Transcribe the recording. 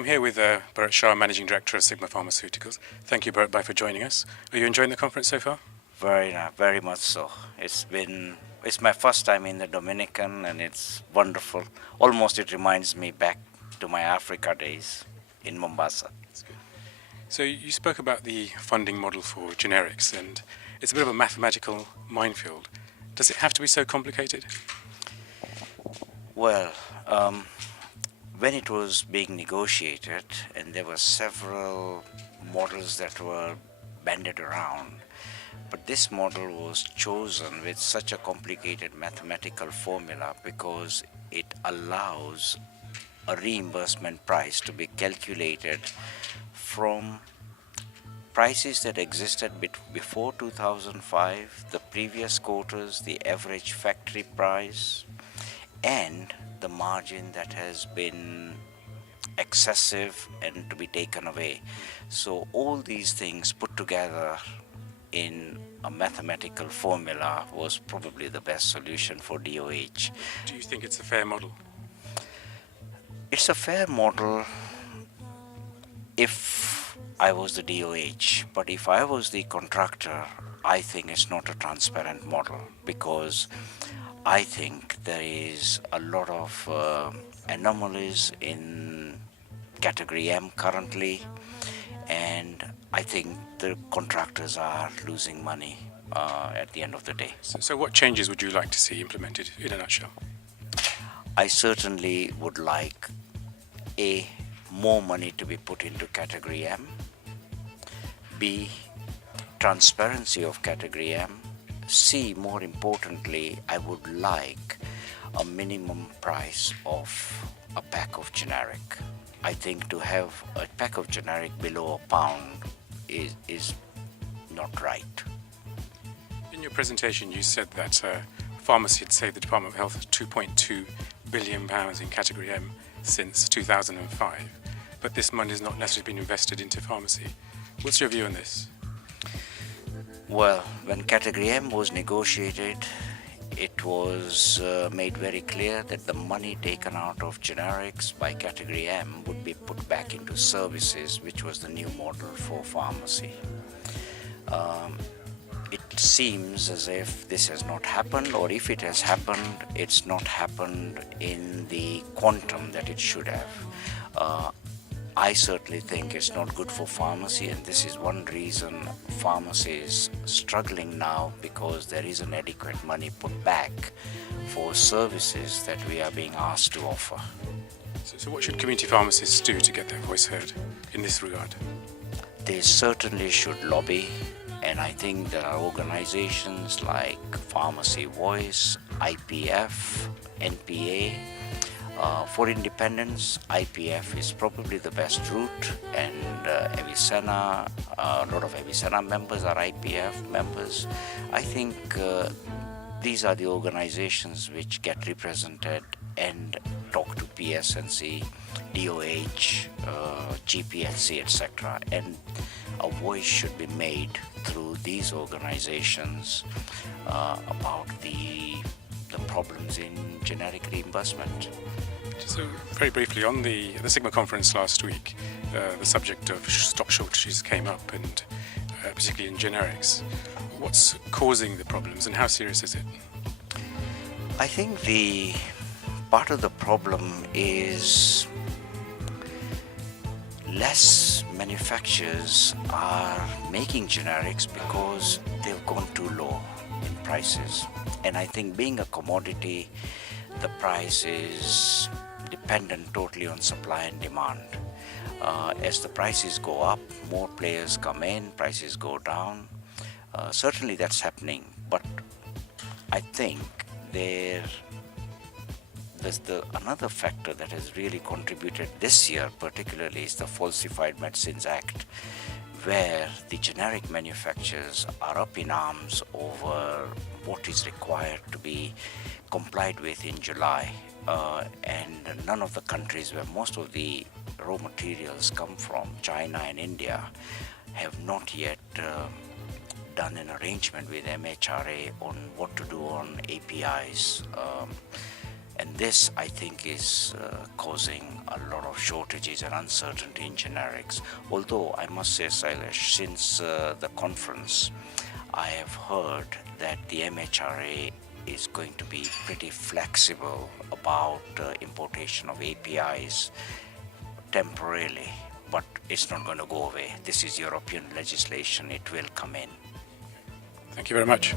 I'm here with Bharat Shah, Managing Director of Sigma Pharmaceuticals. Thank you, Bharat, for joining us. Are you enjoying the conference so far? Very much so. It's my first time in the Dominican, and it's wonderful. Almost it reminds me back to my Africa days in Mombasa. That's good. So you spoke about the funding model for generics, and it's a bit of a mathematical minefield. Does it have to be so complicated? Well, when it was being negotiated, and there were several models that were banded around, but this model was chosen with such a complicated mathematical formula because it allows a reimbursement price to be calculated from prices that existed before 2005, the previous quarters, the average factory price, and the margin that has been excessive and to be taken away. So all these things put together in a mathematical formula was probably the best solution for DOH. Do you think it's a fair model? It's a fair model if I was the DOH, but if I was the contractor, I think it's not a transparent model because I think there is a lot of anomalies in category M currently, and I think the contractors are losing money at the end of the day. So what changes would you like to see implemented in a nutshell? I certainly would like more money to be put into category M, B, transparency of category M, C, more importantly, I would like a minimum price of a pack of generic. I think to have a pack of generic below £1 is not right. In your presentation, you said that pharmacy had saved the Department of Health £2.2 billion in category M since 2005, but this money has not necessarily been invested into pharmacy. What's your view on this? Well, when category M was negotiated, it was made very clear that the money taken out of generics by category M would be put back into services, which was the new model for pharmacy. It seems as if this has not happened, or if it has happened, it's not happened in the quantum that it should have. I certainly think it's not good for pharmacy, and this is one reason pharmacy is struggling now, because there isn't adequate money put back for services that we are being asked to offer. So what should community pharmacists do to get their voice heard in this regard? They certainly should lobby, and I think there are organizations like Pharmacy Voice, IPF, NPA. For independence, IPF is probably the best route, and Avicenna, a lot of Avicenna members are IPF members. I think these are the organizations which get represented and talk to PSNC, DOH, GPNC, etc. And a voice should be made through these organizations about the problems in generic reimbursement. So very briefly, on the Sigma conference last week, the subject of stock shortages came up, and particularly in generics. What's causing the problems, and how serious is it? I think the part of the problem is less manufacturers are making generics because they've gone too low in prices. And I think being a commodity, the price is dependent totally on supply and demand. As the prices go up, more players come in, prices go down. Certainly that's happening, but I think there's another factor that has really contributed this year particularly is the Falsified Medicines Act, where the generic manufacturers are up in arms over what is required to be complied with in July. And none of the countries where most of the raw materials come from, China and India, have not yet done an arrangement with MHRA on what to do on APIs. And this, I think, is causing a lot of shortages and uncertainty in generics. Although I must say, Shailesh, since the conference, I have heard that the MHRA is going to be pretty flexible about importation of APIs temporarily, but it's not going to go away. This is European legislation, it will come in. Thank you very much.